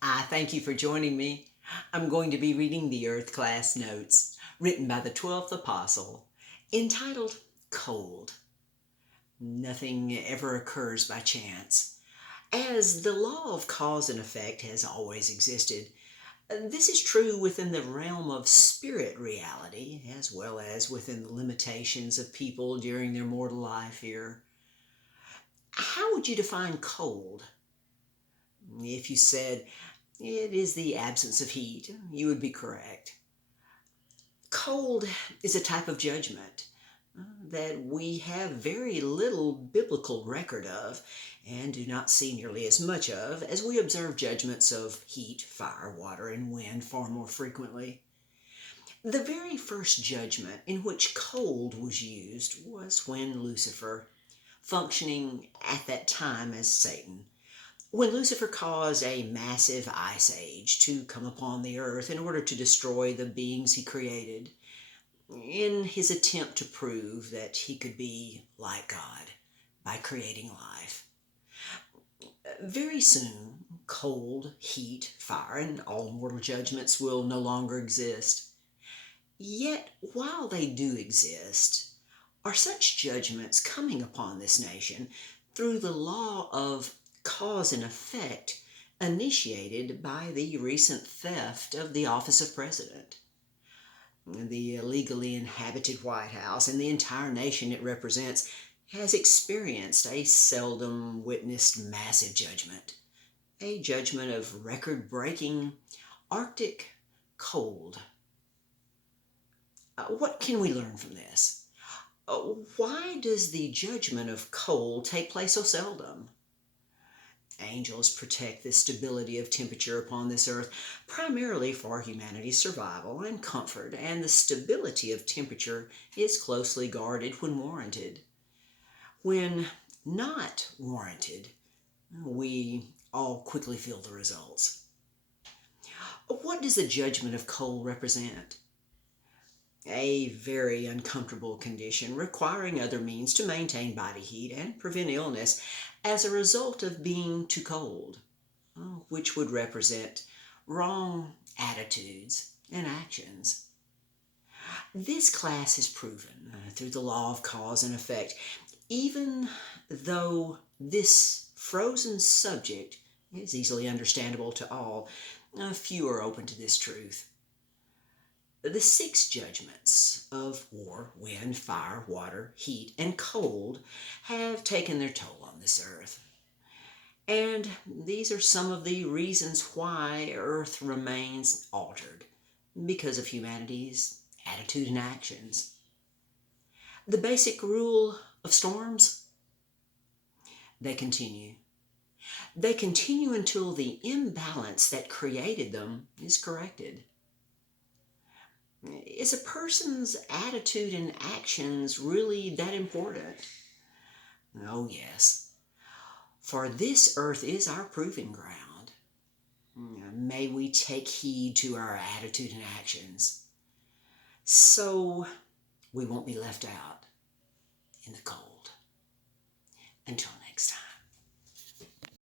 I thank you for joining me. I'm going to be reading the Earth class notes written by the 12th Apostle, entitled Cold. Nothing ever occurs by chance. As the law of cause and effect has always existed, this is true within the realm of spirit reality as well as within the limitations of people during their mortal life here. How would you define cold? If you said it is the absence of heat, you would be correct. Cold is a type of judgment that we have very little biblical record of and do not see nearly as much of as we observe judgments of heat, fire, water, and wind far more frequently. The very first judgment in which cold was used was when Lucifer, functioning at that time as Satan, when Lucifer caused a massive ice age to come upon the earth in order to destroy the beings he created, in his attempt to prove that he could be like God by creating life. Very soon, cold, heat, fire, and all mortal judgments will no longer exist. Yet, while they do exist, are such judgments coming upon this nation through the law of cause and effect initiated by the recent theft of the office of president? The illegally inhabited White House and the entire nation it represents has experienced a seldom witnessed massive judgment, a judgment of record-breaking Arctic cold. What can we learn from this? Why does the judgment of cold take place so seldom? Angels protect the stability of temperature upon this earth primarily for humanity's survival and comfort, and the stability of temperature is closely guarded when warranted. When not warranted, we all quickly feel the results. What does the judgment of cold represent? A very uncomfortable condition requiring other means to maintain body heat and prevent illness as a result of being too cold, which would represent wrong attitudes and actions. This class has proven through the law of cause and effect, even though this frozen subject is easily understandable to all, few are open to this truth. The six judgments of war, wind, fire, water, heat, and cold have taken their toll on this earth. And these are some of the reasons why Earth remains altered, because of humanity's attitude and actions. The basic rule of storms? They continue. They continue until the imbalance that created them is corrected. Is a person's attitude and actions really that important? Oh, yes. For this earth is our proving ground. May we take heed to our attitude and actions so we won't be left out in the cold. Until next time.